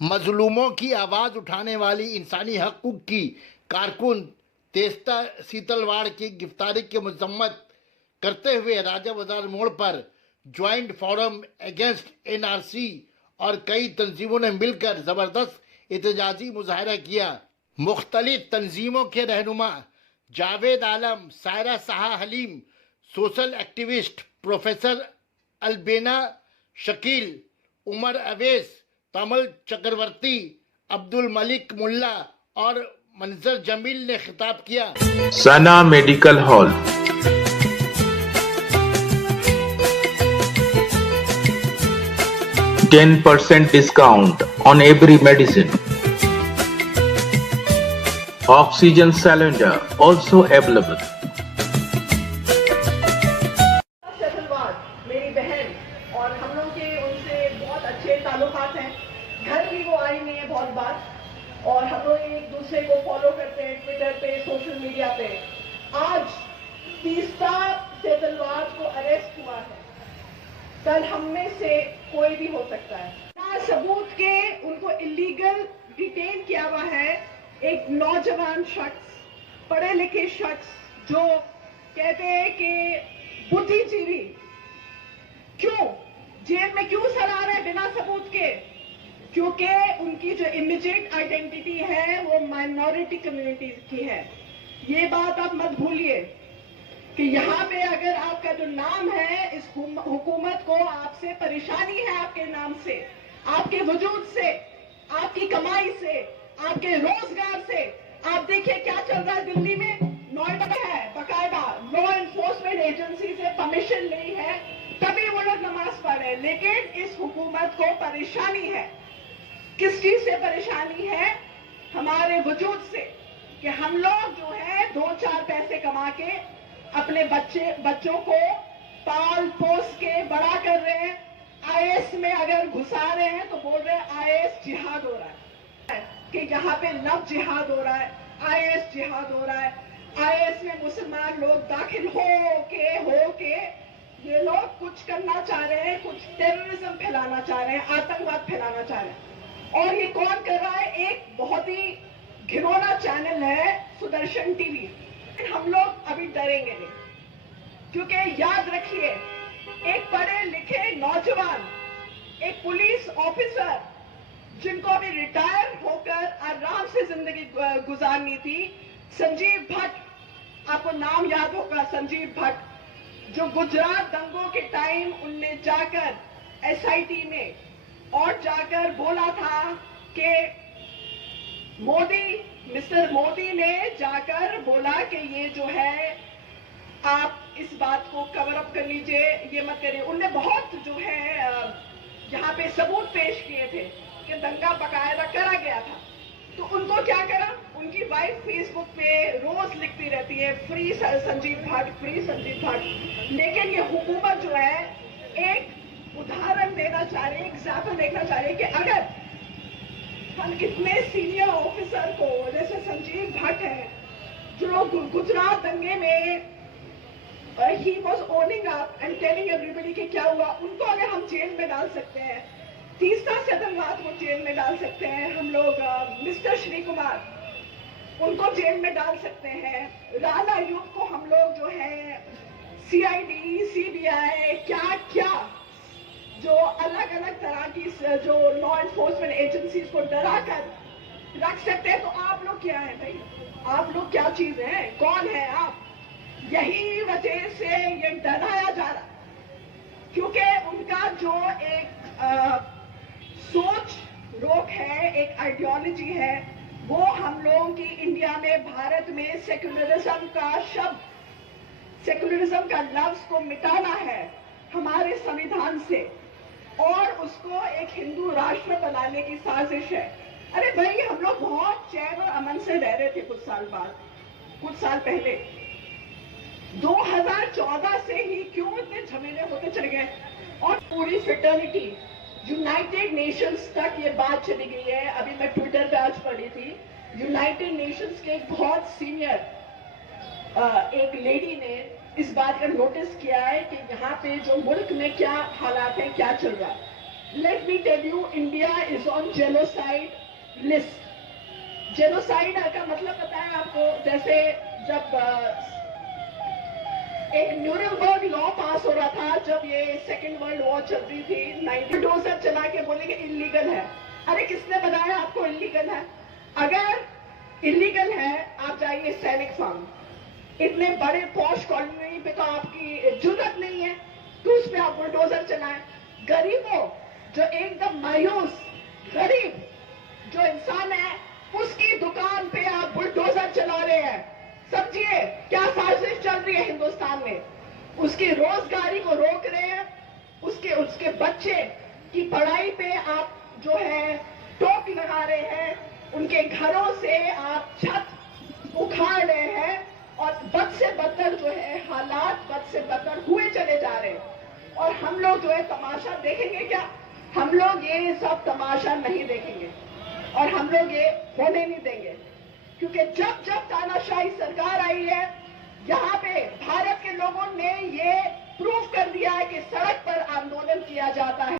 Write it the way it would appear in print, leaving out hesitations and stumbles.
मजलूमों की आवाज़ उठाने वाली इंसानी हकूक़ की कारकुन तेस्ता सीतलवाड़ की गिरफ्तारी की मजम्मत करते हुए राजा बाजार मोड़ पर ज्वाइंट फोरम अगेंस्ट एनआरसी और कई तंजीमों ने मिलकर ज़बरदस्त एहतजाजी मुजाहरा किया। मुख्तलिफ तंजीमों के रहनुमा Javed Alam, Saira Saha Haleem, social activist professor Albena Shakeel, Umar Awais, Tamal Chakraborty, Abdul Malik Mulla और मंजर जमील ने खिताब किया। Sana medical hall 10% discount on every medicine. Oxygen cylinder also available. मेरी बहन और हम लोग के उनसे बहुत अच्छे ताल्लुकात हैं। घर भी वो आई नहीं है बहुत बार और हम लोग एक दूसरे को फॉलो करते हैं ट्विटर पे, सोशल मीडिया पे। आज तीस्ता सेतलवाड़ को अरेस्ट हुआ है, कल हम में से कोई भी हो सकता है। बिना सबूत के उनको इलीगल डिटेन किया हुआ है। एक नौजवान शख्स, पढ़े लिखे शख्स जो कहते हैं कि बुद्धिजीवी, क्यों जेल में क्यों सड़ा रहे बिना सबूत के? क्योंकि उनकी जो इमीडिएट आइडेंटिटी है वो माइनॉरिटी कम्युनिटी की है। ये बात आप मत भूलिए कि यहाँ पे अगर आपका जो नाम है, इस हुकूमत को आपसे परेशानी है, आपके नाम से, आपके वजूद से, आपकी कमाई से, आपके रोजगार से। आप देखिए क्या चल रहा है दिल्ली में। नोएडा है बकायदा लॉ एनफोर्समेंट एजेंसी से परमिशन नहीं है, तभी वो लोग नमाज पढ़ रहे हैं। लेकिन इस हुकूमत को परेशानी है। किस चीज से परेशानी है? हमारे वजूद से, कि हम लोग जो है 2-4 पैसे कमा के अपने बच्चों को पाल पोस के बड़ा कर रहे हैं। आईएएस में अगर घुसा रहे हैं तो बोल रहे हैं आईएएस जिहाद हो रहा है, कि यहाँ पे लव जिहाद हो रहा है, आईएएस जिहाद हो रहा है। आईएएस में मुसलमान लोग दाखिल हो के ये लोग कुछ करना चाह रहे हैं, कुछ टेररिज्म फैलाना चाह रहे हैं, आतंकवाद फैलाना चाह रहे हैं। और ये कौन कर रहा है? एक बहुत ही घिनौना चैनल है सुदर्शन टीवी। हम लोग अभी डरेंगे नहीं, क्योंकि याद रखिए, एक पढ़े लिखे नौजवान, एक पुलिस ऑफिसर जिनको अभी रिटायर होकर आराम से जिंदगी गुजारनी थी, संजीव भट्ट, आपको नाम याद होगा, संजीव भट्ट, जो गुजरात दंगों के टाइम उनने जाकर एसआईटी में और जाकर बोला था कि मिस्टर मोदी ने जाकर बोला कि ये जो है आप इस बात को कवर अप कर लीजिए, ये मत करिए। उनने बहुत जो है यहाँ पे सबूत पेश किए थे कि दंगा बकायदा करा गया था। तो उनको क्या करा? उनकी वाइफ फेसबुक पे रोज लिखती रहती है फ्री संजीव भट्ट, फ्री संजीव भट्ट। लेकिन ये हुकूमत जो है एक उदाहरण देना चाह रही है, एग्जाम्पल देखना चाह रही है कि अगर हम इतने सीनियर ऑफिसर को, जैसे संजीव भट्ट है, जो गुजरात दंगे में he was owning up and telling everybody कि क्या हुआ, उनको अगर हम जेल में डाल सकते हैं, तीस्ता सेतलवाड़ को जेल में डाल सकते हैं हम लोग, मिस्टर श्री कुमार उनको जेल में डाल सकते हैं, राना अयूब को हम लोग जो है सीआईडी, सीबीआई, क्या जो अलग अलग तरह की जो लॉ एनफोर्समेंट एजेंसीज को डरा कर रख सकते हैं। तो आप लोग क्या है भाई? आप लोग क्या चीज है? कौन है आप? यही वजह से ये डराया जा रहा, क्योंकि उनका जो एक सोच रोक है, एक आइडियोलॉजी है, वो हम लोगों की इंडिया में, भारत में सेक्युलरिज्म का शब्द, सेक्युलरिज्म का लफ्ज को मिटाना है हमारे संविधान से, और उसको एक हिंदू राष्ट्र बनाने की साजिश है। अरे भाई, हम लोग बहुत चैन और अमन से रह रहे थे कुछ साल पहले। 2014 से ही क्यों इतने झमेले होते चले गए? और पूरी फ्रेटर्निटी, यूनाइटेड नेशंस तक ये बात चली गई है। अभी मैं ट्विटर पे आज पढ़ी थी, यूनाइटेड नेशंस के एक बहुत सीनियर एक लेडी ने इस बात का नोटिस किया है कि यहाँ पे जो मुल्क में क्या हालात है, क्या चल रहा है। Let me tell you, India is on genocide list. Genocide का मतलब पता है आपको? जैसे जब एक न्यूरनबर्ग लॉ पास हो रहा था, जब ये सेकेंड वर्ल्ड वॉर चल रही थी, 90 चला के बोलेंगे इलीगल है। अरे किसने बताया आपको इलीगल है? अगर इलीगल है, आप जाइए सैनिक फार्म, इतने बड़े पॉश कॉलोनी पे तो आपकी जरूरत नहीं है, तो उस पे आप बुलडोजर चलाएं। गरीबों, जो एकदम मायूस गरीब जो इंसान है, उसकी दुकान पे आप बुलडोजर चला रहे हैं। समझिए क्या साजिश चल रही है हिंदुस्तान में। उसकी रोजगारी को रोक रहे हैं, उसके बच्चे की पढ़ाई पे आप जो है टोक लगा रहे हैं, उनके घरों से आप छत उखाड़ रहे हैं, और बद से बदतर जो है हालात बद से बदतर हुए चले जा रहे हैं। और हम लोग जो है तमाशा देखेंगे क्या? हम लोग ये सब तमाशा नहीं देखेंगे और हम लोग ये होने नहीं देंगे, क्योंकि जब जब तानाशाही सरकार आई है, यहाँ पे भारत के लोगों ने ये प्रूव कर दिया है कि सड़क पर आंदोलन किया जाता है।